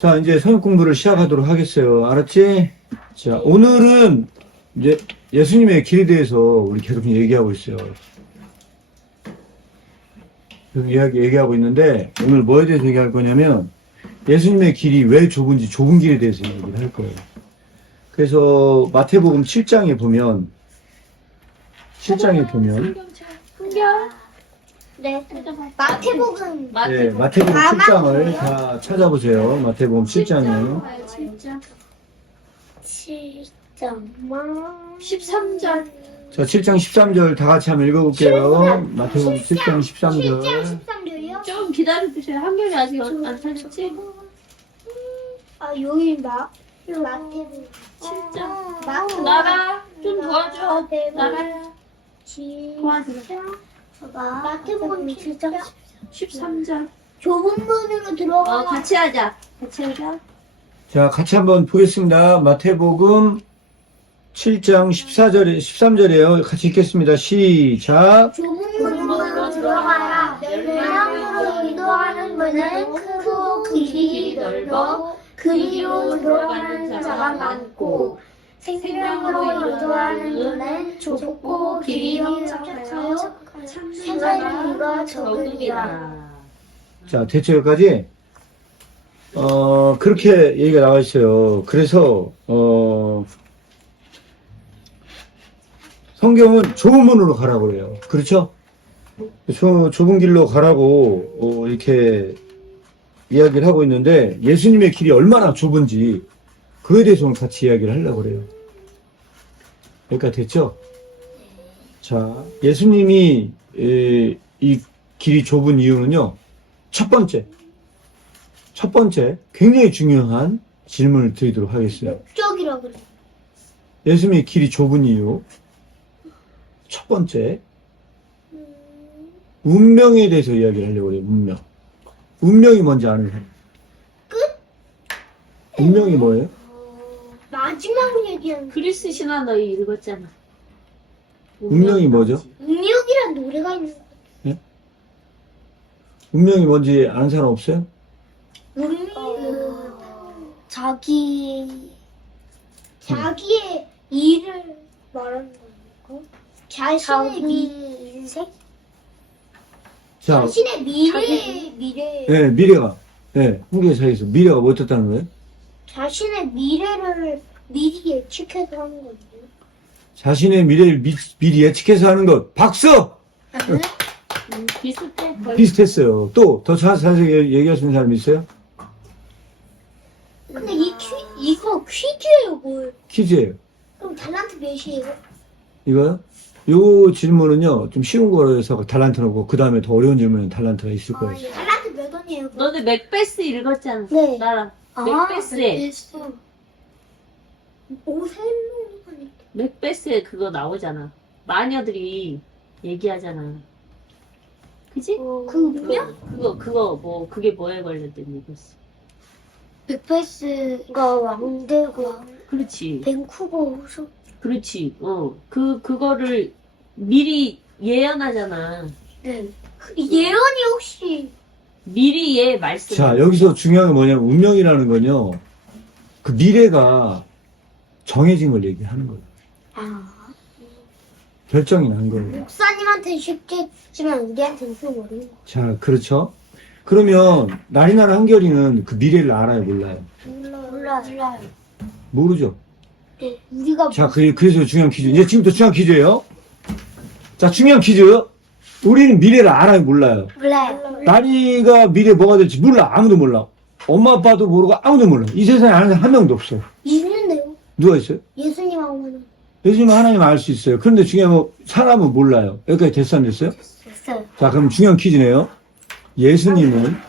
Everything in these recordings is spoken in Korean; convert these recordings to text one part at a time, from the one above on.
자, 이제 성역 공부를 시작하도록 하겠어요. 알았지? 자, 오늘은 이제 예수님의 길에 대해서 우리 계속 얘기하고 있어요. 계속 얘기하고 있는데, 오늘 뭐에 대해서 얘기할 거냐면, 예수님의 길이 왜 좁은지, 좁은 길에 대해서 얘기를 할 거예요. 그래서 마태복음 7장에 보면, 흥경. 네. 마태복음. 네, 마태복음 7장을 다 찾아보세요. 마태복음 7장에. 7장. 13절. 자, 7장 13절 다 같이 한번 읽어볼게요. 마태복음 7장 13절. 13절이요? 좀 기다려주세요. 한결이 아직 안 찾았지? 아, 여기인가? 마태복음 7장. 나가. 좀 도와줘. 나가야. 도와주라. 마태복음 7장 13절. 좁은 문으로 들어가. 같이 하자. 같이 하자. 자, 같이 한번 보겠습니다. 마태복음 7장 13절이에요. 같이 읽겠습니다. 시작. 좁은 문으로 들어가라. 멸망으로 인도하는 문은 크고 길이 넓어 그리로 들어가는 자가 많고 생명으로 인도하는 문은 좁고 길이 협착하여 찾는 이가 적으리라. 자, 대체 여기까지. 그렇게 얘기가 나와 있어요. 그래서, 성경은 좁은 문으로 가라고 그래요. 그렇죠? 좁은 길로 가라고, 이렇게 이야기를 하고 있는데, 예수님의 길이 얼마나 좁은지, 그에 대해서 오늘 같이 이야기를 하려고 그래요. 여기까지 됐죠? 자, 예수님이, 이 길이 좁은 이유는요, 첫 번째, 굉장히 중요한 질문을 드리도록 하겠어요. 목적이라 그래. 예수님의 길이 좁은 이유, 첫 번째, 운명에 대해서 이야기를 하려고 해요, 운명. 운명이 뭔지 아는 사람? 운명이 뭐예요? 마지막 얘기한 그리스 신화 너희 읽었잖아. 운명이 뭐죠? 운명이란 노래가 있는 거. 운명이 뭔지 아는 사람 없어요? 자기의 일을 말하는 거니까. 자신의 인생? 자, 자신의 미래. 네, 미래가, 네, 한국의 사회에서 미래가 뭐 어떻다는 거예요? 자신의 미래를 미리 예측해서 하는 거죠. 자신의 미래를 미리 예측해서 하는 것. 박수! 비슷해. 거의. 비슷했어요. 또, 더 자세히 얘기할 수 있는 사람 있어요? 근데 이거 퀴즈예요, 뭘? 퀴즈예요. 그럼 달란트 몇이에요? 이거요? 요 질문은요, 좀 쉬운 거라서 달란트 넣고, 그 다음에 더 어려운 질문은 달란트가 있을 거예요. 달란트 몇 원이에요? 너네 맥베스 읽었잖아. 네. 나랑. 맥베스에. 오셀로니까. 맥베스에 그거 나오잖아. 마녀들이 얘기하잖아. 그지? 그 운명? 그게 뭐에 관련된 얘기였어? 백패스가 왕되고 그렇지. 밴쿠버 호수. 그렇지. 그거를 미리 예언하잖아. 네. 예언이 혹시 미리 말씀. 자, 여기서 중요한 게 뭐냐면, 운명이라는 건요, 그 미래가 정해진 걸 얘기하는 거예요. 결정이 난 거예요. 목사님한테 쉽게 했지만 우리한테는 좀 어려운 거. 자, 그렇죠. 그러면, 나리나라 한결이는 그 미래를 알아요, 몰라요? 몰라요. 모르죠. 네. 우리가 자, 그래서 중요한 퀴즈. 이제 지금부터 중요한 퀴즈예요. 자, 중요한 퀴즈. 우리는 미래를 알아요, 몰라요? 몰라요. 나리가 미래 뭐가 될지 몰라. 아무도 몰라. 엄마, 아빠도 모르고 아무도 몰라. 이 세상에 아는 사람 한 명도 없어. 있는데요. 누가 있어요? 예수님하고는 예수님은 하나님 알 수 있어요. 그런데 중요한 건 사람은 몰라요. 여기까지 됐어, 안 됐어요? 됐어요. 자, 그럼 중요한 퀴즈네요. 예수님은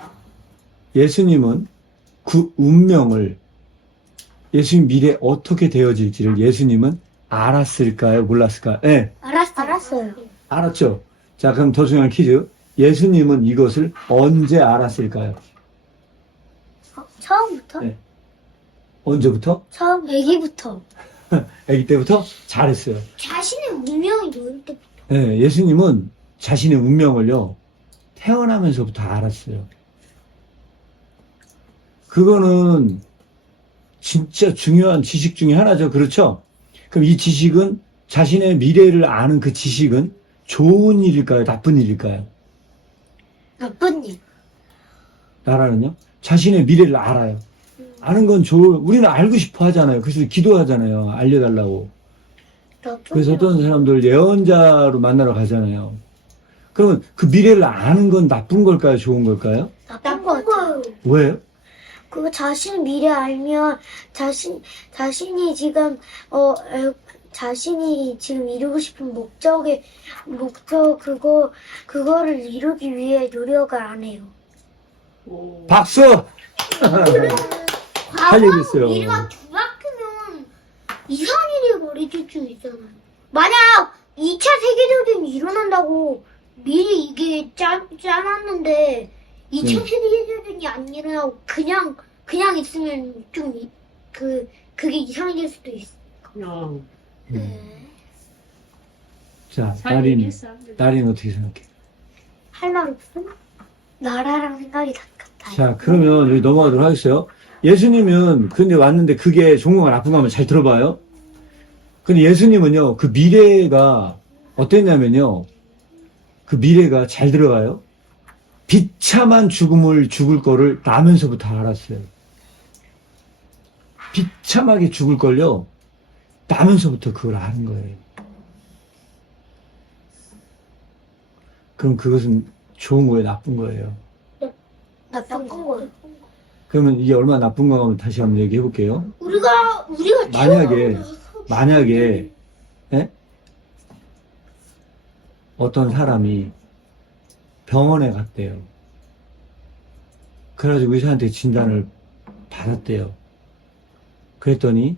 그 운명을, 예수님 미래 어떻게 되어질지를 예수님은 알았을까요? 몰랐을까요? 네, 알았어요. 알았죠. 자, 그럼 더 중요한 퀴즈. 예수님은 이것을 언제 알았을까요? 처음부터? 네. 언제부터? 애기부터. 아기 때부터? 잘했어요. 자신의 운명이 놓일 때부터. 네, 예수님은 자신의 운명을요, 태어나면서부터 알았어요. 그거는 진짜 중요한 지식 중에 하나죠. 그렇죠? 그럼 이 지식은 자신의 미래를 아는 그 지식은 좋은 일일까요? 나쁜 일일까요? 나쁜 일. 나라는요? 자신의 미래를 알아요. 아는 건 우리는 알고 싶어 하잖아요. 그래서 기도하잖아요. 알려달라고. 나쁜 그래서 일. 어떤 사람들 예언자로 만나러 가잖아요. 그러면 그 미래를 아는 건 나쁜 걸까요? 좋은 걸까요? 나쁜 거예요. 왜요? 그거 자신 미래 알면 자신이 지금 자신이 지금 이루고 싶은 목적 그거를 이루기 위해 노력을 안 해요. 오. 박수! 할 얘기 있어요. 미래가 뒤바뀌면 이상한 일이 벌어질 수 있잖아요. 만약 2차 세계대전이 일어난다고 미리 이게 짜놨는데 2차 세계대전이 안 일어나고 그냥 있으면 좀 그게 이상해질 수도 있어. 어. 자, 잘 나린 얘기했어. 어떻게 생각해? 할 말 없어? 나라랑 생각이 다 같아요. 자, 그러면 여기 넘어가도록 하겠어요. 예수님은 근데 왔는데 그게 좋은 건가 나쁜 건가 잘 들어봐요. 근데 예수님은요, 그 미래가 어땠냐면요, 그 미래가 잘 들어가요. 비참한 죽을 거를 나면서부터 알았어요. 비참하게 죽을 걸요, 나면서부터 그걸 아는 거예요. 그럼 그것은 좋은 거예요, 나쁜 거예요? 나쁜 거예요. 그러면 이게 얼마나 나쁜 건가 한번 다시 한번 얘기해 볼게요. 우리가 만약에 예? 어떤 사람이 병원에 갔대요. 그래가지고 의사한테 진단을 받았대요. 그랬더니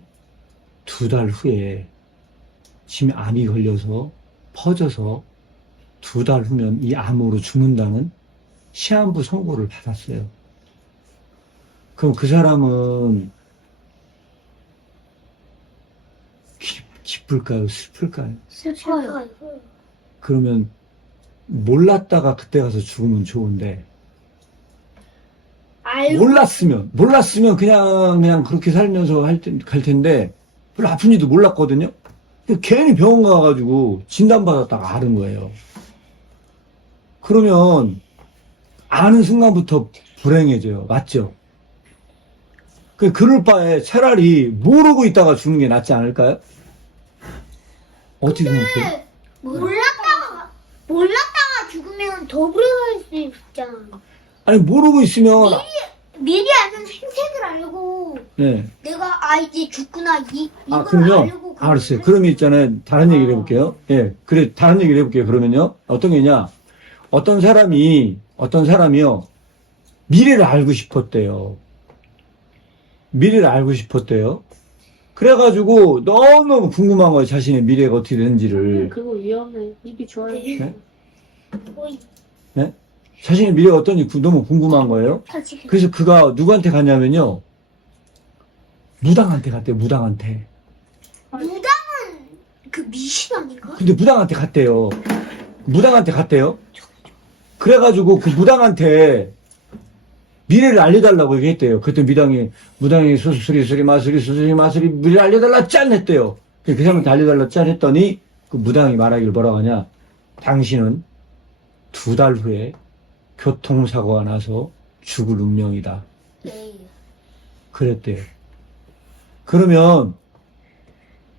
2달 후에 암이 걸려서 퍼져서 2달 후면 이 암으로 죽는다는 시한부 선고를 받았어요. 그럼 그 사람은 기쁠까요? 슬플까요? 슬퍼요. 그러면 몰랐다가 그때 가서 죽으면 좋은데, 몰랐으면 그냥 그렇게 살면서 갈 텐데, 별로 아픈지도 몰랐거든요? 괜히 병원 가가지고 진단받았다가 앓은 거예요. 그러면 아는 순간부터 불행해져요. 맞죠? 그럴 바에 차라리 모르고 있다가 죽는 게 낫지 않을까요? 어떻게 생각해요? 몰랐다가 죽으면 더 불행할 수 있잖아. 아니, 모르고 있으면, 미리 알면 생색을 알고 네. 내가 이제 죽구나 이걸 그럼요? 알고 알았어요. 그러면 있잖아요. 다른 얘기를 해볼게요. 예. 그래, 다른 얘기를 해볼게요. 그러면요. 어떤 게냐. 어떤 사람이요. 미래를 알고 싶었대요. 그래가지고 너무너무 궁금한 거예요. 자신의 미래가 어떻게 되는지를. 그거 위험해. 입이 좋아요. 네? 거의 네? 자신의 미래가 어떤지 너무 궁금한 거예요. 터지게. 그래서 그가 누구한테 갔냐면요. 무당한테 갔대요. 무당한테. 무당은 그 미신 아닌가? 근데 무당한테 갔대요. 그래가지고 그 무당한테 미래를 알려달라고 얘기했대요. 그때 무당이 수수리 마수리 미래를 알려달라 짠 했대요. 그 사람한테 알려달라 짠 했더니 그 무당이 말하기를 뭐라고 하냐. 당신은 2달 후에 교통사고가 나서 죽을 운명이다. 네. 그랬대요. 그러면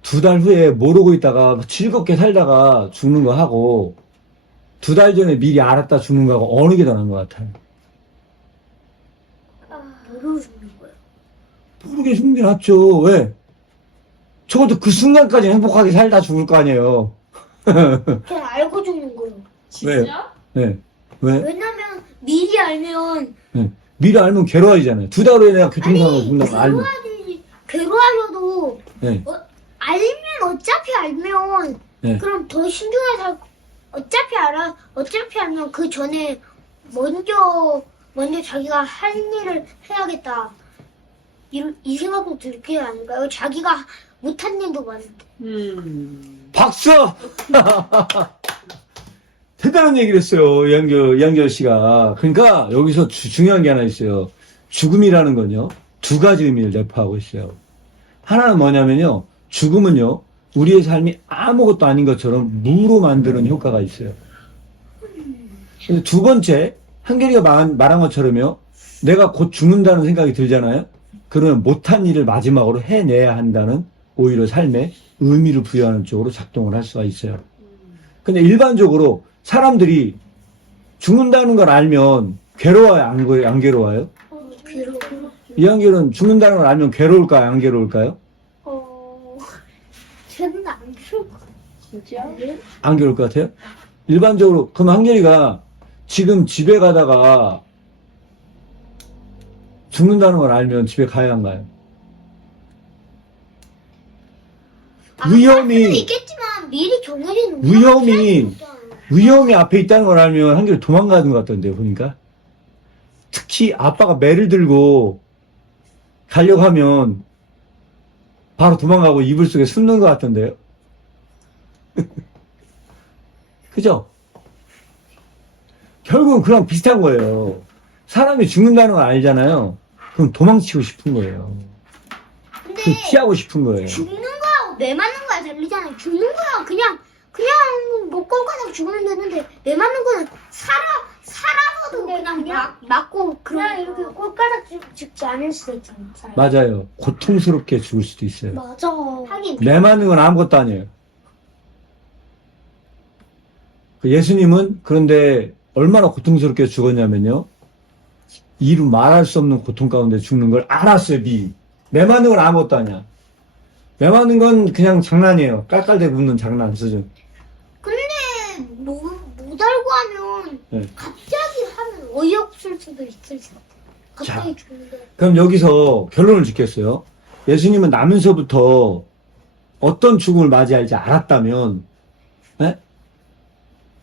2달 후에 모르고 있다가 즐겁게 살다가 죽는 거 하고 2달 전에 미리 알았다 죽는 거하고 어느 게 더 나은 것 같아요? 모르고 죽는 거예요. 모르게 죽는 게 낫죠. 왜? 적어도 그 순간까지 행복하게 살다 죽을 거 아니에요. 그냥 알고 죽는 거예요. 진짜? 네. 왜? 왜냐면 미리 알면 네. 미리 알면 괴로워지잖아요. 2달 후에 내가 교통사고가 죽는다고 알면. 괴로워하려도 네. 알면 어차피 알면 네. 그럼 더 신중하게 살고 어차피 알면 그 전에 먼저 자기가 할 일을 해야겠다 이 생각도 들게 아닌가요? 자기가 못한 일도 많은데. 박수! 대단한 얘기를 했어요. 이한결 씨가. 그러니까 여기서 중요한 게 하나 있어요. 죽음이라는 건요, 두 가지 의미를 내포하고 있어요. 하나는 뭐냐면요, 죽음은요, 우리의 삶이 아무것도 아닌 것처럼 무로 만드는 효과가 있어요. 근데 두 번째, 한결이가 말한 것처럼요, 내가 곧 죽는다는 생각이 들잖아요? 그러면 못한 일을 마지막으로 해내야 한다는 오히려 삶에 의미를 부여하는 쪽으로 작동을 할 수가 있어요. 근데 일반적으로 사람들이 죽는다는 걸 알면 괴로워요, 안 괴로워요? 괴로워. 이한결은 죽는다는 걸 알면 괴로울까요, 안 괴로울까요? 저는 안 괴로워. 진짜? 안 괴로울 것 같아요? 일반적으로, 그럼 한결이가 지금 집에 가다가 죽는다는 걸 알면 집에 가야 한가요? 위험이- 수도 있겠지만 미리 정해진 위험이 앞에 있다는 걸 알면 한결이 도망가는 것 같던데요, 보니까. 특히 아빠가 매를 들고 가려고 하면 바로 도망가고 이불 속에 숨는 것 같던데요. 그죠? 결국은 그랑 비슷한 거예요. 사람이 죽는다는 걸 알잖아요. 그럼 도망치고 싶은 거예요. 근데 피하고 싶은 거예요. 죽는 거하고 매 맞는 거야 달리잖아요. 죽는 거야 그냥 뭐 꼴까닥 죽으면 되는데 매 맞는 거는 살아서도 그냥 맞고 그냥 이렇게 꼴까닥 죽지 않을 수도 있잖아. 사람이. 맞아요. 고통스럽게 죽을 수도 있어요. 맞아. 하긴 매 맞는 건 아무것도 아니에요. 그 예수님은 그런데 얼마나 고통스럽게 죽었냐면요. 이루 말할 수 없는 고통 가운데 죽는 걸 알았어요, 미리. 매 맞는 건 아무것도 아니야. 매 맞는 건 그냥 장난이에요. 깔깔대고 웃는 장난 수준. 근데 못 알고 하면 네. 갑자기 하면 어이없을 수도 있을 것 같아. 갑자기 죽는데. 그럼 여기서 결론을 짓겠어요. 예수님은 나면서부터 어떤 죽음을 맞이할지 알았다면, 예?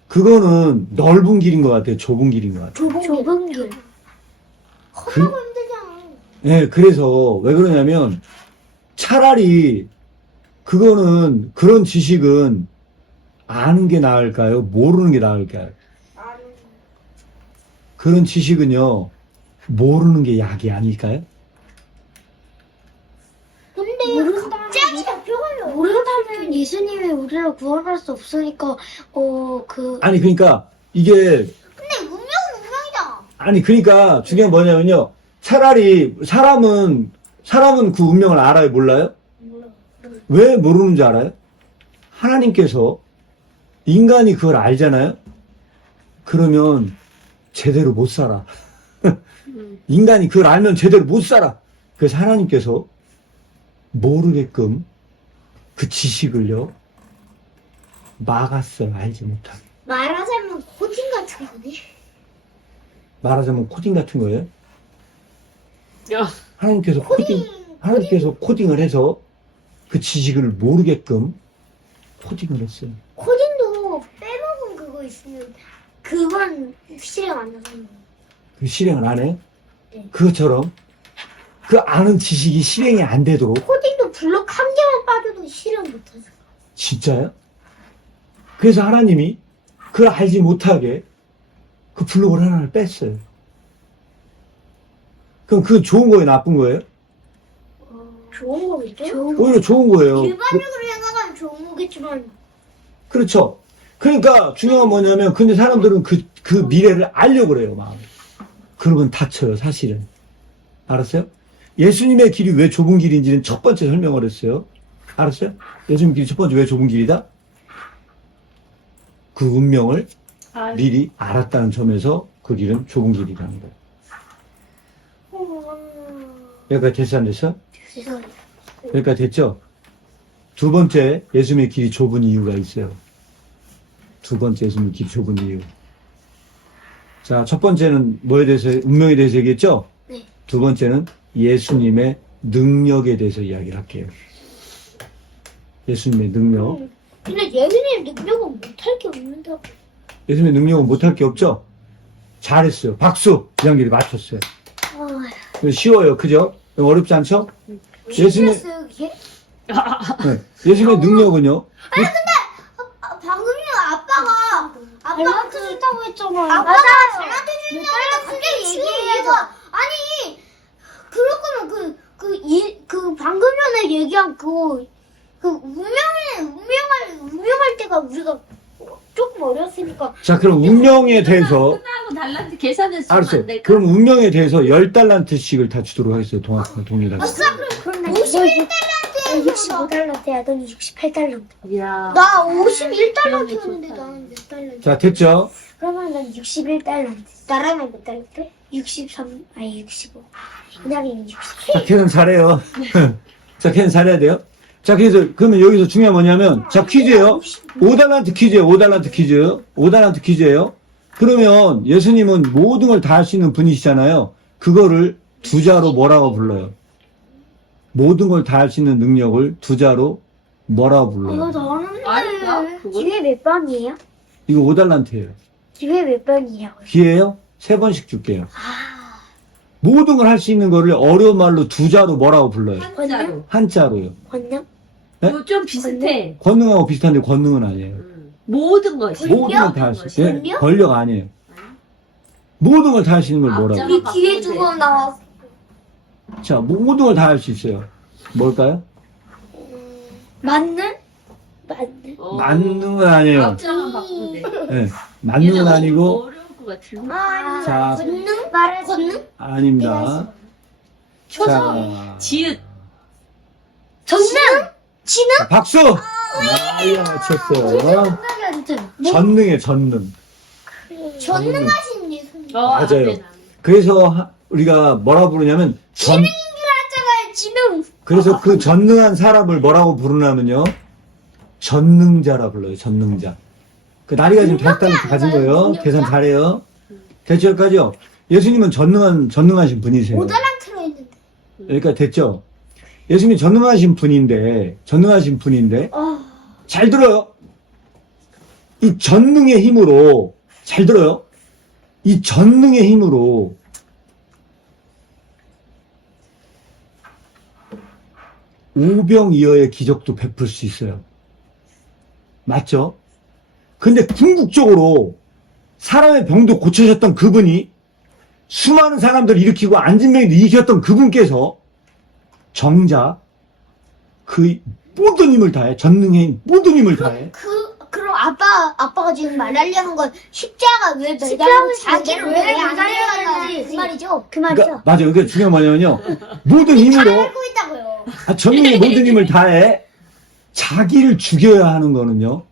그거는 넓은 길인 것 같아요. 좁은 길인 것 같아요. 좁은 길. 험하고 힘들잖아. 예, 그래서 왜 그러냐면 차라리 그거는 그런 지식은 아는 게 나을까요? 모르는 게 나을까요? 그런 지식은요, 모르는 게 약이 아닐까요? 근데 갑자기 잡혀가요. 모른다면 예수님이 우리를 구원할 수 없으니까 아니, 그러니까 이게 근데 운명은 운명이다. 아니, 그러니까 중요한 뭐냐면요. 차라리 사람은 그 운명을 알아요, 몰라요? 왜 모르는지 알아요? 하나님께서 인간이 그걸 알잖아요? 그러면 제대로 못 살아. 인간이 그걸 알면 제대로 못 살아. 그래서 하나님께서 모르게끔 그 지식을요, 막았어요, 알지 못하게. 말하자면 코딩 같은 거네. 말하자면 코딩 같은 거예요. 야, 하나님께서 코딩을 해서 그 지식을 모르게끔 코딩을 했어요. 코딩도 빼먹은 그거 있으면 그건 실행 안 하는 거. 그 실행을 안 해? 네. 그것처럼 그 아는 지식이 실행이 안 되도록. 코딩도 블록 한 개만 빠져도 실행 못 하죠. 진짜요? 그래서 하나님이 그걸 알지 못하게 그 블록을 하나를 뺐어요. 그럼 그 좋은 거예요, 나쁜 거예요? 좋은 거겠죠? 오히려 좋은 거예요. 일반적으로 생각하면 좋은 거겠지만 그렇죠. 그러니까 중요한 건 뭐냐면, 근데 사람들은 그 미래를 알려고 그래요, 마음에. 그러면 다쳐요, 사실은. 알았어요? 예수님의 길이 왜 좁은 길인지는 첫 번째 설명을 했어요. 알았어요? 예수님 길이 첫 번째 왜 좁은 길이다? 그 운명을 미리 알았다는 점에서 그 길은 좁은 길이라는 거예요. 여기까지 됐어, 안 됐어? 죄송해요. 여기까지 됐죠? 두 번째, 예수님의 길이 좁은 이유가 있어요. 두 번째, 예수님의 길이 좁은 이유. 자, 첫 번째는 뭐에 대해서, 운명에 대해서 얘기했죠? 네. 두 번째는 예수님의 능력에 대해서 이야기를 할게요. 예수님의 능력. 근데 예수님 능력은 못할 게 없는다고. 예수님의 능력은 못할 게 없죠? 잘했어요. 박수! 이한길이 맞췄어요. 쉬워요. 그죠? 어렵지 않죠? 예수님의, 실수했어요 이게? 네. 예수님의 능력은요? 방금요 아빠가 잘라주셨다고 했잖아요. 아빠가 잘라주신다고 갑자기 얘기해서 아니 그럴 거면 그 방금 전에 얘기한 운명할 때가 우리가 조금 어렸으니까. 자, 그럼 운명에 대해서 끝나고 달란트 계산해서 주면 알았어요. 안 될까? 그럼 운명에 대해서 10달란트씩을 다 주도록 하겠어요. 동일하게. 아싸, 그럼 51달란트에 65달란트야. 넌 68달란트. 이야. 나 51달란트였는데 나는 몇 달란트? 자, 됐죠? 그러면 난 61달란트. 나라면 몇 달란트? 63, 아니 65. 그날이 60. 자, 계산 잘해요. 자, 계산 잘해야 돼요. 자, 그러면 여기서 중요한 뭐냐면, 자, 퀴즈예요. 5달란트 퀴즈예요. 5달란트 퀴즈. 5달란트 퀴즈예요. 그러면 예수님은 모든 걸 다 할 수 있는 분이시잖아요. 그거를 두 자로 뭐라고 불러요? 모든 걸 다 할 수 있는 능력을 두 자로 뭐라고 불러요? 아닌가? 그걸? 기회 몇 번이에요? 이거 5달란트예요. 기회 몇 번이라고요? 기회요? 3번씩 줄게요. 아, 모든 걸 할 수 있는 거를 어려운 말로 두 자로 뭐라고 불러요? 한자로. 한자로요. 권능? 네? 그거 좀 비슷해. 권능하고 비슷한데 권능은 아니에요. 모든 것이. 모든 걸 다 할 수 있어요. 권력? 권력 아니에요. 모든 걸 다 할 수 있는 걸 뭐라고? 앞자로 우리 기회 두 번 나왔어. 자, 모든 걸 다 할 수 있어요. 뭘까요? 맞는? 맞는? 만능은 아니에요. 앞자만 바꾸면 돼. 네, 만능은 아니고 어려울 것 같은데. 아, 자. 권능? 말할 권능? 아닙니다. 초성? 자, 지읒. 전능? 지능? 자, 박수! 많이 맞췄어요. 전능이에요, 전능. 전능하신 예수님. 맞아요. 안 돼. 그래서 우리가 뭐라 부르냐면 하잖아요, 지능. 그래서 그 전능한 사람을 뭐라고 부르냐면요. 전능자라 불러요, 전능자. 그 나리가 지금 100달러 가진 거예요. 능력자? 계산 잘해요. 됐죠, 여기까지요? 예수님은 전능하신 분이세요. 5달란트로 했는데. 여기까지 됐죠? 예수님이 전능하신 분인데, 잘 들어요. 이 전능의 힘으로, 잘 들어요. 이 전능의 힘으로 오병이어의 기적도 베풀 수 있어요. 맞죠? 근데 궁극적으로 사람의 병도 고쳐셨던 그분이 수많은 사람들을 일으키고 안진병이도 일으켰던 그분께서 정작 그 모든 힘을 다해, 전능의 힘, 모든 힘을 다해. 그럼 아빠가 지금 말하려는 건 십자가 왜 매달리고 자기를 왜 매달려야 그 말이죠? 그 말이죠. 그러니까, 맞아요. 그게 중요한 뭐냐면요. 모든 잘 힘으로, 알고 있다고요. 전능의 모든 힘을 다해 자기를 죽여야 하는 거는요.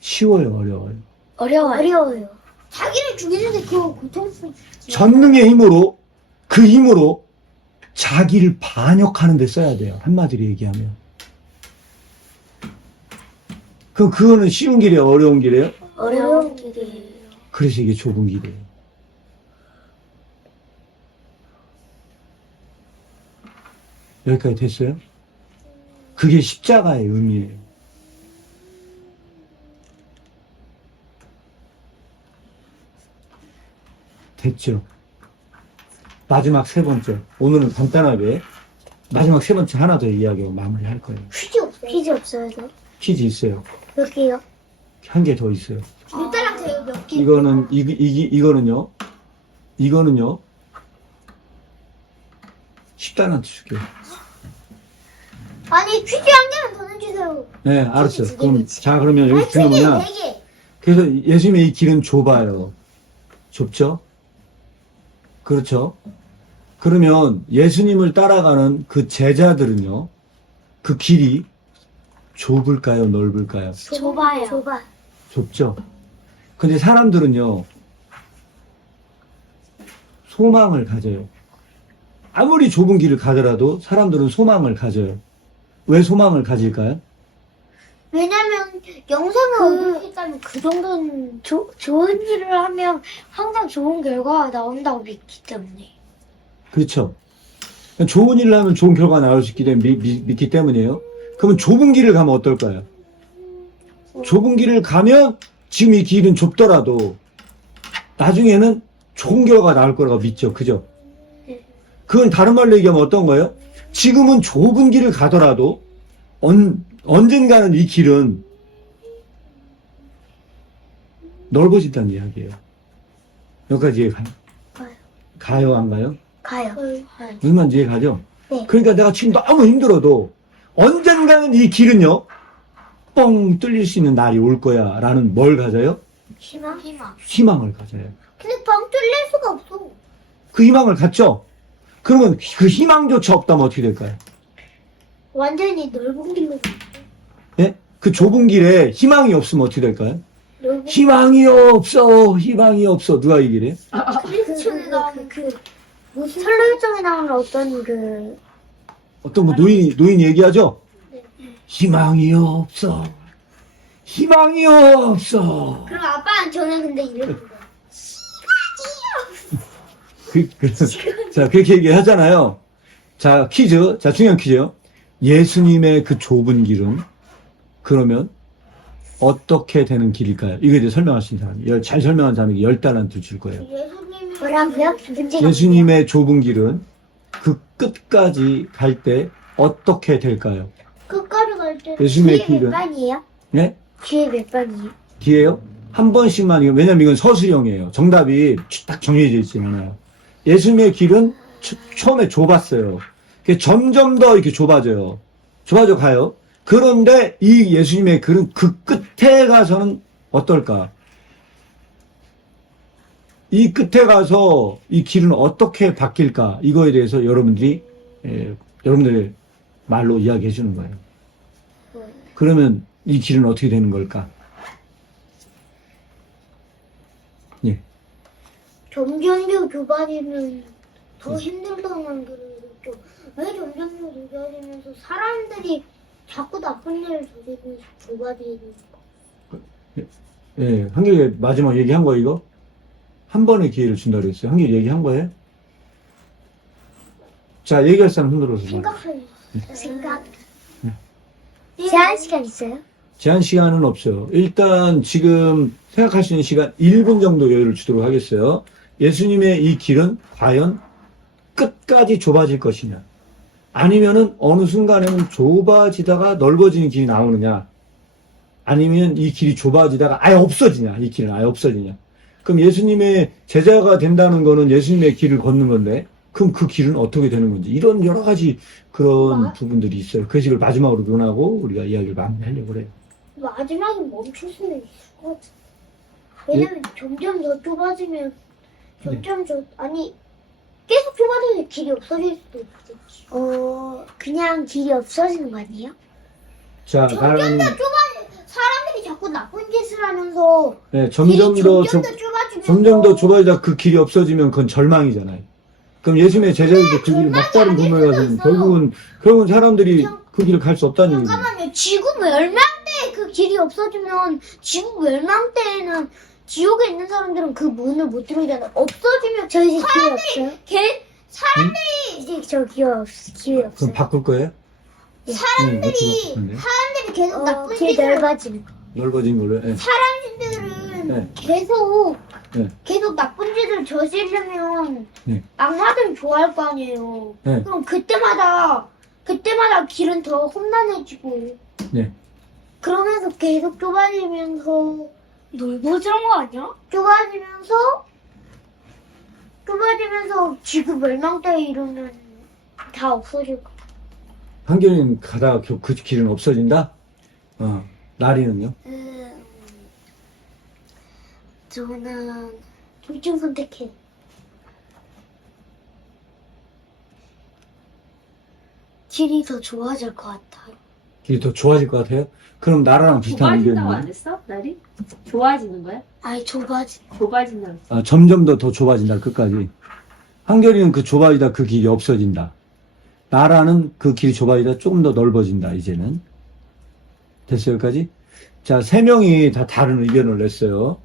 쉬워요, 어려워요. 어려워요. 자기를 죽이는데 그거 고통스럽지. 전능의 힘으로, 그 힘으로 자기를 반역하는 데 써야 돼요. 한마디로 얘기하면. 그럼 그거는 쉬운 길이에요, 어려운 길이에요? 어려운 길이에요. 그래서 이게 좁은 길이에요. 여기까지 됐어요? 그게 십자가의 의미예요. 됐죠? 마지막 세 번째. 오늘은 간단하게 마지막 세 번째 하나 더 이야기하고 마무리할 거예요. 퀴즈 없어요, 저? 퀴즈 있어요. 몇 개요? 한 개 더 있어요. 몇 달한테요, 몇 개? 이거는요. 10달러한테 줄게요. 아니, 퀴즈 한 개만 더 내주세요. 네, 알았어요. 두 개, 그럼, 그치. 자, 그러면 여기 아니, 중요한 뭐냐. 네 개. 그래서 예수님의 이 길은 좁아요. 좁죠? 그렇죠? 그러면 예수님을 따라가는 그 제자들은요, 그 길이 좁을까요? 넓을까요? 좁아요. 좁죠? 근데 사람들은요, 소망을 가져요. 아무리 좁은 길을 가더라도 사람들은 소망을 가져요. 왜 소망을 가질까요? 왜냐면 영상을 어떻게까면 그 정도는 좋은 일을 하면 항상 좋은 결과가 나온다고 믿기 때문에. 그렇죠. 좋은 일을 하면 좋은 결과가 나올 수 있기 때문에 믿기 때문이에요. 그러면 좁은 길을 가면 어떨까요? 좁은 길을 가면 지금 이 길은 좁더라도 나중에는 좋은 결과가 나올 거라고 믿죠. 그죠? 그건 다른 말로 얘기하면 어떤 거예요? 지금은 좁은 길을 가더라도 언젠가는 이 길은 넓어진다는 이야기예요. 여기까지 이해가요? 가요, 안 가요? 가요. 무슨 말인지 이해 가죠? 네. 그러니까 내가 지금 너무 힘들어도 언젠가는 이 길은요, 뻥 뚫릴 수 있는 날이 올 거야. 라는 뭘 가져요? 희망. 희망을 가져요. 근데 뻥 뚫릴 수가 없어. 그 희망을 갖죠? 그러면 그 희망조차 없다면 어떻게 될까요? 완전히 넓은 길로 가. 예? 그 좁은 길에 희망이 없으면 어떻게 될까요? 넓은 희망이 없어, 희망이 없어. 누가 얘기를 해? 크리스천에 나오는 무슨 설날정에 나오는 어떤 어떤 뭐 노인이 얘기하죠? 네. 희망이 없어. 희망이 없어. 그럼 아빠는 저는 근데 이러는 거야. 자, 그렇게 얘기하잖아요. 자, 퀴즈. 자, 중요한 퀴즈요. 예수님의 그 좁은 길은 그러면 어떻게 되는 길일까요? 이거에 대해 설명할 수 있는 사람이, 잘 설명한 사람에게 10달란트 줄 거예요. 예수님이 뭐라고요? 예수님의 좁은 길은 그 끝까지 갈 때 어떻게 될까요? 끝까지 갈 때. 예수님의 뒤에 길은- 몇 반이에요? 네? 뒤에 몇 반이에요? 뒤에요? 한 번씩만, 왜냐면 이건 서술형이에요. 정답이 딱 정해져 있지 않아요. 예수님의 길은 처음에 좁았어요. 그게 점점 더 이렇게 좁아져 가요. 그런데 이 예수님의 길은 그 끝에 가서는 어떨까? 이 끝에 가서 이 길은 어떻게 바뀔까? 이거에 대해서 여러분들이, 여러분들의 말로 이야기해 주는 거예요. 그러면 이 길은 어떻게 되는 걸까? 예. 점점 더 좁아지면 더 힘들다는 거죠. 왜 점점 더 좁아지면서 사람들이 자꾸 나쁜 일을 저지르면서 좁아지는 거? 예, 한결이 마지막 얘기한 거 이거? 한 번의 기회를 준다고 그랬어요. 한결이 얘기한 거예요? 자, 얘기할 사람 흔들어서. 생각. 제한 시간 있어요? 제한 시간은 없어요. 일단 지금 생각할 수 있는 시간 1분 정도 여유를 주도록 하겠어요. 예수님의 이 길은 과연 끝까지 좁아질 것이냐? 아니면은 어느 순간에는 좁아지다가 넓어지는 길이 나오느냐? 아니면 이 길이 좁아지다가 아예 없어지냐? 이 길은 아예 없어지냐? 그럼 예수님의 제자가 된다는 거는 예수님의 길을 걷는 건데, 그럼 그 길은 어떻게 되는 건지, 이런 여러 가지 그런 부분들이 있어요. 그래서 이걸 마지막으로 논하고 우리가 이야기를 마무리하려고 그래요. 마지막에 멈출 수는 있을 것 같아. 왜냐면 점점 더 좁아지면 아니 계속 좁아지면 길이 없어질 수도 있겠지. 그냥 길이 없어지는 거 아니에요? 자, 점점 더 좁아지. 사람들이 자꾸 나쁜 짓을 하면서 네, 점점 길이 더 좁아지면서 점점 더 좁아지다 그 길이 없어지면 그건 절망이잖아요. 그럼 예수님의 제자들도 그 길을 막다른 공로에 가서는 결국은 사람들이 그 길을 갈 수 없다는 얘기죠. 잠깐만요. 지구 멸망 때 그 길이 없어지면 지구 멸망 때에는 지옥에 있는 사람들은 그 문을 못 들어오잖아. 없어지면 저 이제 기회 없어요? 사람들이 이제 저 기회 없어요. 그럼 바꿀 거예요? 사람들이 계속 나쁜 짓을 넓어지는 거. 넓어진 걸로. 예. 사람들은 네. 계속 나쁜 짓을 저지르면 네. 악마들은 좋아할 거 아니에요. 네. 그럼 그때마다 길은 더 험난해지고. 네. 그러면서 계속 좁아지면서 넓어지는 거 아니야? 좁아지면서 지구 멸망 때 이러면 다 없어질 거. 한결이는 가다가 그 길은 없어진다? 나리는요? 저는 둘 중 선택해. 길이 더 좋아질 것 같아요. 길이 더 좋아질 것 같아요? 그럼 나라랑 비슷한 좁아진다고 안 의견이네. 했어? 날이? 좋아지는 거야? 아니 좁아진다고. 좁아진다고. 점점 더 좁아진다, 끝까지. 한결이는 그 좁아지다 그 길이 없어진다. 나라는 그 길이 좁아지다 조금 더 넓어진다, 이제는. 됐어요, 여기까지? 자, 3명이 다 다른 의견을 냈어요.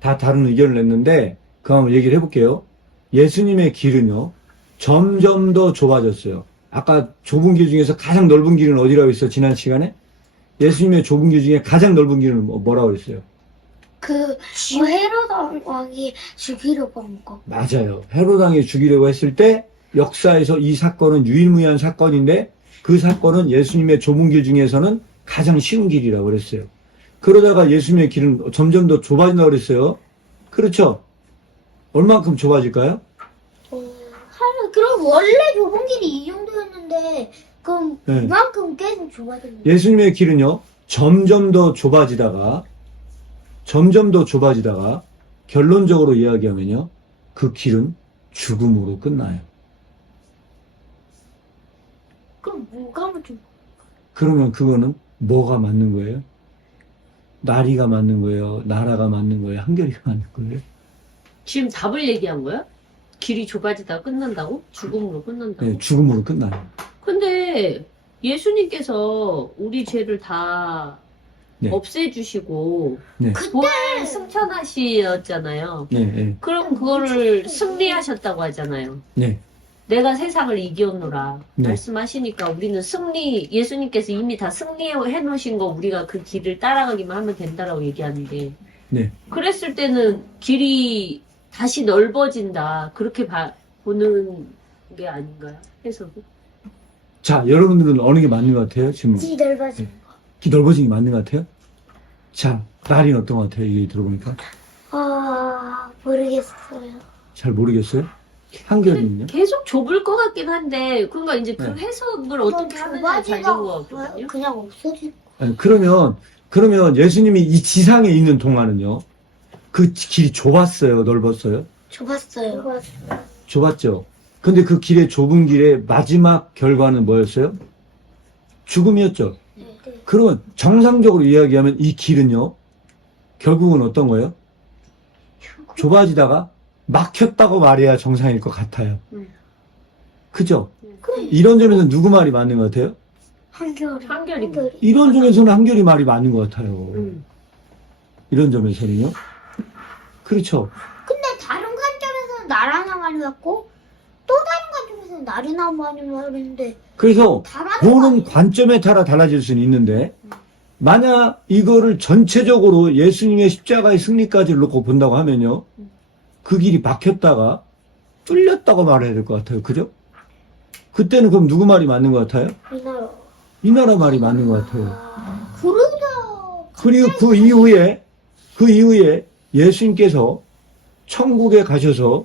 다 다른 의견을 냈는데, 그 한번 얘기를 해볼게요. 예수님의 길은요, 점점 더 좁아졌어요. 아까 좁은 길 중에서 가장 넓은 길은 어디라고 했어요, 지난 시간에? 예수님의 좁은 길 중에 가장 넓은 길은 뭐라고 했어요? 헤롯 왕이 죽이려고 한 거. 맞아요. 헤로당에 죽이려고 했을 때 역사에서 이 사건은 유일무이한 사건인데 그 사건은 예수님의 좁은 길 중에서는 가장 쉬운 길이라고 그랬어요. 그러다가 예수님의 길은 점점 더 좁아진다고 그랬어요. 그렇죠? 얼만큼 좁아질까요? 그럼 원래 좁은 길이 이 정도였는데 그럼 네. 그만큼 계속 좁아진 거예요. 예수님의 길은요, 점점 더 좁아지다가 결론적으로 이야기하면요, 그 길은 죽음으로 끝나요. 그럼 뭐가 좀 그러면 그거는 뭐가 맞는 거예요? 나리가 맞는 거예요? 나라가 맞는 거예요? 한결이가 맞는 거예요? 지금 답을 얘기한 거야? 길이 좁아지다 끝난다고? 죽음으로 끝난다고? 네, 죽음으로 끝나요. 근데 예수님께서 우리 죄를 다 네. 없애주시고 네. 부활 승천하셨잖아요. 네, 네, 그럼 그거를 승리하셨다고 하잖아요. 네. 내가 세상을 이기었노라 네. 말씀하시니까 우리는 예수님께서 이미 다 승리해 놓으신 거 우리가 그 길을 따라가기만 하면 된다라고 얘기하는데 네. 그랬을 때는 길이 다시 넓어진다 그렇게 보는 게 아닌가요? 해석이? 자, 여러분들은 어느 게 맞는 것 같아요? 지금 지 넓어진 거. 기 넓어진 게 맞는 것 같아요? 자, 나리는 어떤 것 같아요? 이게 들어보니까 모르겠어요. 잘 모르겠어요? 한결이는요? 계속 좁을 것 같긴 한데 그러니까 이제 그 네. 해석을 어떻게 하느냐에 달린 것 같거든요. 그냥 없어질 아니, 그러면 예수님이 이 지상에 있는 동안은요, 그 길이 좁았어요? 넓었어요? 좁았어요. 좁았죠? 근데 그 길의 좁은 길의 마지막 결과는 뭐였어요? 죽음이었죠? 네. 그러면 정상적으로 이야기하면 이 길은요, 결국은 어떤 거예요? 좁아지다가 막혔다고 말해야 정상일 것 같아요. 그죠? 이런 점에서 누구 말이 맞는 것 같아요? 한결이. 이런 점에서는 한결이 말이 맞는 것 같아요. 음. 이런 점에서는요. 그렇죠. 근데 다른 관점에서는 나라나 말이 같고 또 다른 관점에서는 나리나 말이 말인데 그래서 다른 보는 관점에 따라 달라질 수는 있는데, 만약 이거를 전체적으로 예수님의 십자가의 승리까지 놓고 본다고 하면요, 그 길이 막혔다가 뚫렸다고 말해야 될 것 같아요. 그죠? 그때는 그럼 누구 말이 맞는 것 같아요? 우리나라. 이 나라 말이 맞는 것 같아요. 그러다 그리고 그 이후에 예수님께서 천국에 가셔서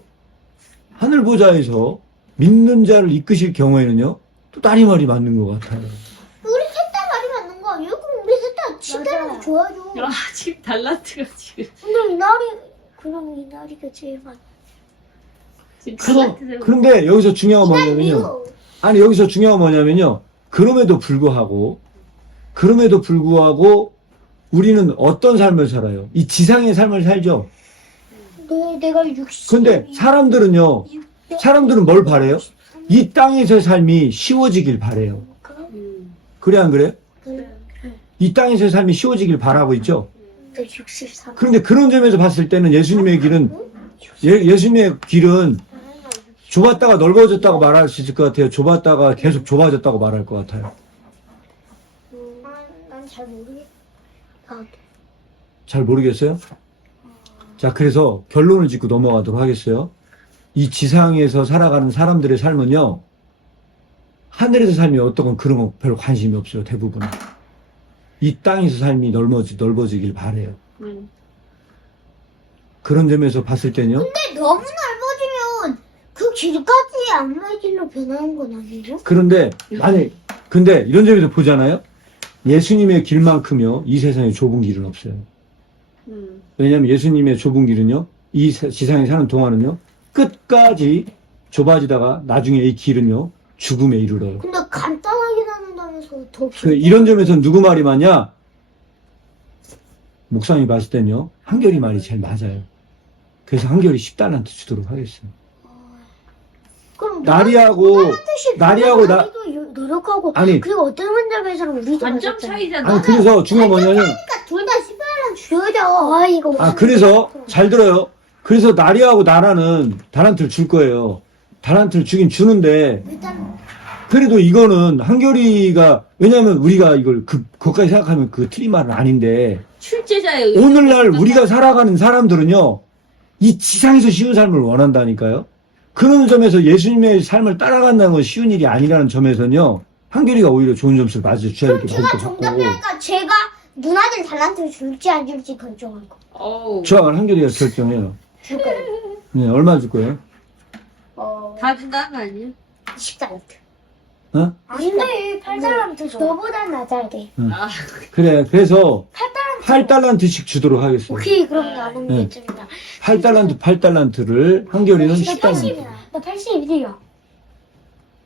하늘보좌에서 믿는 자를 이끄실 경우에는요, 또 다리 말이 맞는 것 같아요. 우리 셋 다 말이 맞는 거 아니에요? 그럼 우리 셋 다 치대는 좋아요. 아, 지금 달라트가 지금. 그럼 이 나리가 제일 맞아. 지금 달라트 그런데 여기서 중요한 건 뭐냐면요. 이거 아니, 여기서 중요한 건 뭐냐면요. 그럼에도 불구하고 우리는 어떤 삶을 살아요? 이 지상의 삶을 살죠. 내가 60. 근데 사람들은 뭘 바래요? 이 땅에서의 삶이 쉬워지길 바래요. 그래, 안 그래요? 이 땅에서의 삶이 쉬워지길 바라고 있죠. 63. 그런데 그런 점에서 봤을 때는 예수님의 길은 좁았다가 넓어졌다고 말할 수 있을 것 같아요. 좁았다가 계속 좁아졌다고 말할 것 같아요. 난 잘 모르겠어. 잘 모르겠어요? 자, 그래서 결론을 짓고 넘어가도록 하겠어요. 이 지상에서 살아가는 사람들의 삶은요, 하늘에서 삶이 어떤 건 그런 거 별로 관심이 없어요, 대부분은. 이 땅에서 삶이 넓어지길 바래요. 그런 점에서 봤을 때는요, 근데 너무 넓어지면 그 길까지 악마의 길로 변하는 건 아니에요? 근데 이런 점에서 보잖아요. 예수님의 길만큼요, 이 세상에 좁은 길은 없어요. 왜냐하면 예수님의 좁은 길은요, 이 지상에 사는 동안은요, 끝까지 좁아지다가 나중에 이 길은요, 죽음에 이르러요. 근데 간단하게 나눈다면서 더 이런 점에서는 누구 말이 맞냐? 목사님이 봤을 땐요, 한결이 말이 제일 맞아요. 그래서 한결이 10달란트 주도록 하겠어요. 그럼 나리하고 노력하고 아니. 그리고 어떤 관점에서는 우리도 완전 차이잖아. 아니, 그래서 중요한 뭐냐면, 둘다 10달러 줘야죠. 이거 그래서, 잘 들어요. 그래서 나리하고 나라는 달란트를 줄 거예요. 달란트를 주긴 주는데, 일단 그래도 이거는 한결이가, 왜냐면 우리가 이걸 그것까지 생각하면 그 틀린 말은 아닌데, 출제자의 오늘날 우리가 살아가는 사람들은요, 이 지상에서 쉬운 삶을 원한다니까요. 그런 점에서 예수님의 삶을 따라간다는 건 쉬운 일이 아니라는 점에서는요, 한결이가 오히려 좋은 점수를 맞아줘야 될 게 제가 맞을 것 같고, 정답이니까 제가 누나들 달란트를 줄지 안 줄지 결정할 거. 어우. 저 한결이가 결정해요. 줄 거예요. 네, 얼마 줄 거예요? 다 준다는 거 아니야? 10달란트. 어? 근데 8달란트 너보다 낮아야 돼. 아, 그래. 그래서 8달란트. 8달란트씩 주도록 하겠습니다. 오케이, 그럼 나는 네. 몇 점이다. 8달란트를 한겨울이는 10달란트. 나 81이야.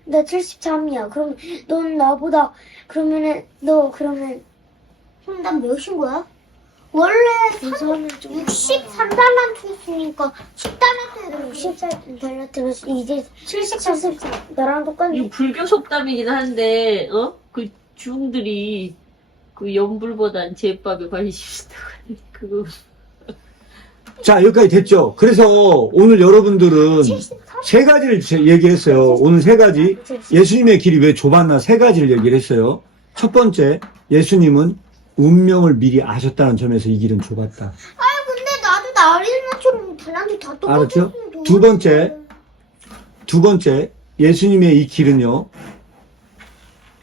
나 73이야. 그럼 넌 나보다 그러면은 너 그러면 그럼 난 몇인 거야? 원래 63달란트였으니까 10달란트를 60달란트를 이제 70, 나랑 똑같네. 이 불교 속담이긴 한데, 그 중들이 그 연불보단 제밥에 관심이 있다고 하니, 그거. 자, 여기까지 됐죠? 그래서 오늘 여러분들은 세 가지를 얘기했어요. 오늘 세 가지. 예수님의 길이 왜 좁았나 세 가지를 얘기를 했어요. 첫 번째, 예수님은 운명을 미리 아셨다는 점에서 이 길은 좁았다. 아 근데 나도 나리나처럼 달란트 다 똑같아. 알았죠? 두 번째, 예수님의 이 길은요,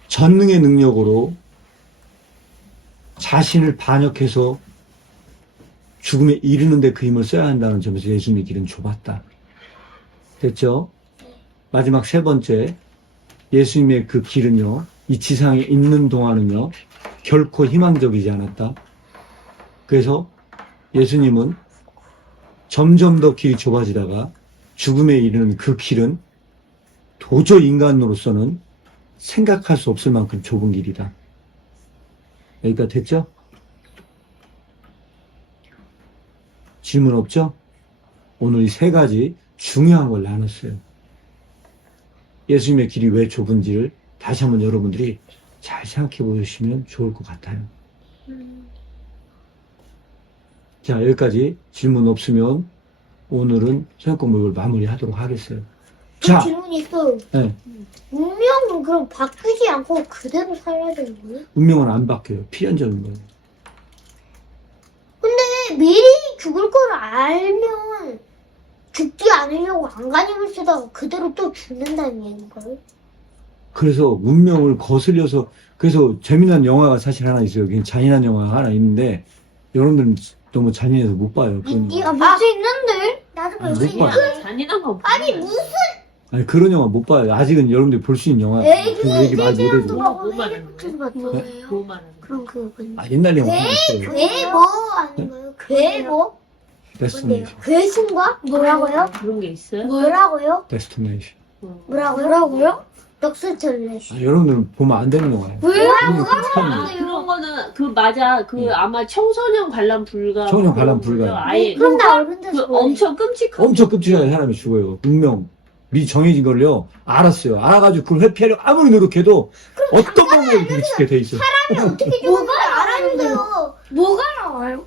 전능의 능력으로 자신을 반역해서 죽음에 이르는데 그 힘을 써야 한다는 점에서 예수님의 길은 좁았다. 됐죠? 마지막 세 번째, 예수님의 그 길은요, 이 지상에 있는 동안은요, 결코 희망적이지 않았다. 그래서 예수님은 점점 더 길이 좁아지다가 죽음에 이르는 그 길은 도저히 인간으로서는 생각할 수 없을 만큼 좁은 길이다. 여기까지 됐죠? 질문 없죠? 오늘 이 세 가지 중요한 걸 나눴어요. 예수님의 길이 왜 좁은지를 다시 한번 여러분들이 잘 생각해 보시면 좋을 것 같아요. 자, 여기까지 질문 없으면 오늘은 저녁 공부를 마무리하도록 하겠어요. 자, 질문 있어. 네, 운명은 그럼 바뀌지 않고 그대로 살아야 되는 거예요? 운명은 안 바뀌어요. 필연적인 거예요. 근데 미리 죽을 걸 알면 죽지 않으려고 안간힘을 쓰다가 그대로 또 죽는다는 얘기인가요? 그래서 운명을 거슬려서, 그래서 재미난 영화가 사실 하나 있어요. 그게 잔인한 영화가 하나 있는데 여러분들은 너무 잔인해서 못 봐요. 그런 네가 볼 수 있는데? 나도 볼 수 못 있는데? 봐요. 잔인한 거 아니 무슨 아니, 그런 영화 못 봐요. 아직은 여러분들이 볼 수 있는 영화. 에이 그 얘기 말 세제랑도 못해서. 하고 뭐 말하는 헬리콥터도 뭐 맞잖아요. 말하는 거. 그럼 그거 아, 옛날 영화 하나 있어요. 괴뭐 아닌가요? 괴뭐? 데스티네이션. 괴신과? 뭐라고요? 그런 게 있어요? 뭐라고요? 데스티네이션. 뭐라고요? 넉스텔레이션. 아, 여러분들은 보면 안 되는 영화예요. 왜요? 아, 그런 거는, 맞아. 아마 청소년 관람 불가. 청소년 관람 불가. 아예. 그럼 나 어른들 그 엄청 끔찍한. 엄청 끔찍하게 사람이 죽어요. 운명. 미리 정해진 걸요. 알았어요. 알아가지고 그걸 회피하려고 아무리 노력해도 어떤 방법으로 그렇게 죽게 돼 있어. 어떻게 뭐가 알았는데요? 뭐가 나와요?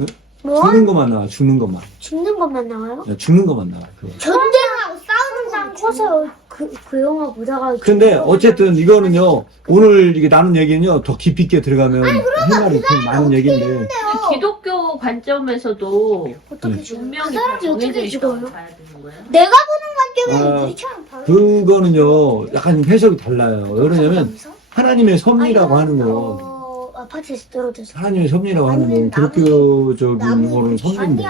응? 뭐? 죽는 것만 나와, 죽는 것만. 죽는 것만 나와요? 야, 죽는 것만 나와. 그거. 전쟁하고 싸우는 장 커서 그 영화 보다가 근데 어쨌든 이거는요, 오늘 이게 나눈 얘기는요, 더 깊이 있게 들어가면 할 말이 더 많은 얘기인데. 기독교 관점에서도 어떻게 운명이 그 사람이 다 어떻게 정해져 있다고 죽어요? 봐야 되는 거야? 내가 보는 관점은 아, 우리처럼 바로 그거는요, 약간 해석이 달라요. 왜냐면, 하나님의 섭리라고 하는 거, 아파트에서 떨어져서 하나님의 섭리라고 하는 건 아니면 기독교적인 용어로는 섭리인데,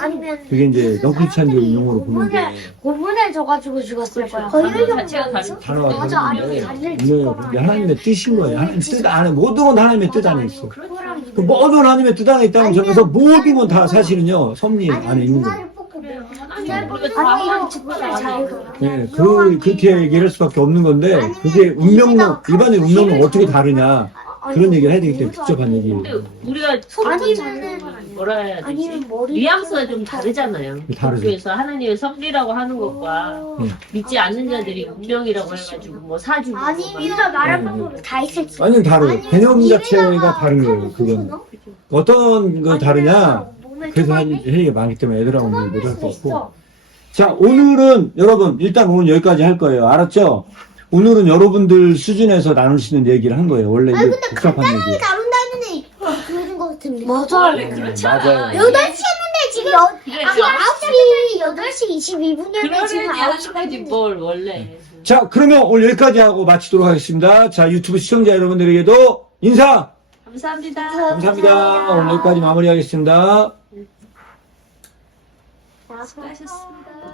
아니면 그게 이제 넌크리스찬적인 용어로 보는데, 고문해줘가지고 죽었을 거야. 단어 자체가 다르죠. 단어가 맞아, 다른데, 아니, 다리를 이게 찢거나 하나님의 뜻인 거예요. 하나님 뜻 안에, 모든 건 하나님의 뜻 안에 있어. 그거랑 그 모든 하나님의 뜻 안에 있다는 아니면 점에서 모든 건 다 눈알 사실은요, 섭리 안에 아니면 있는 거예요. 눈알을 뽑고 아니, 아니 이런 죽을 자유가 예, 그렇게 얘기할 수밖에 없는 건데, 그게 운명론, 일반의 운명론 어떻게 다르냐, 그런 얘기를 해야 되기 때문에 복잡한 얘기예요. 근데 우리가 아니면은 뭐라 해야 되지? 아니면 머리 뉘앙스가 좀 다르잖아요. 다르죠. 기독교에서 하나님의 섭리라고 하는 것과 예. 믿지 않는 자들이 운명이라고 해가지고 뭐 사주고 아니 뭐 믿어 말할 네. 방법은 다 있을 수 완전 다르요. 아니면 개념 자체가 입에다가 다른 거예요, 칼을 그건. 쑤셔 어떤 거 다르냐, 몸에 그래서 할 투박해? 얘기가 많기 때문에 애들하고 투박할 못할 수도 것 같고. 있어. 자, 오늘은, 여러분, 일단 오늘 여기까지 할 거예요. 알았죠? 오늘은 여러분들 수준에서 나눌 수 있는 얘기를 한 거예요. 원래 이게 복잡한 얘기. 다룬다 했는데 그러는 것 같은데 원래 그렇잖아. 맞아요. 8시 했는데 지금 그래, 9시 22분이었는데 지금 그러려니 하는 9시 거지 뭘 원래. 자, 그러면 오늘 여기까지 하고 마치도록 하겠습니다. 자, 유튜브 시청자 여러분들에게도 인사! 감사합니다. 감사합니다. 오늘 여기까지 마무리하겠습니다. 수고하셨습니다.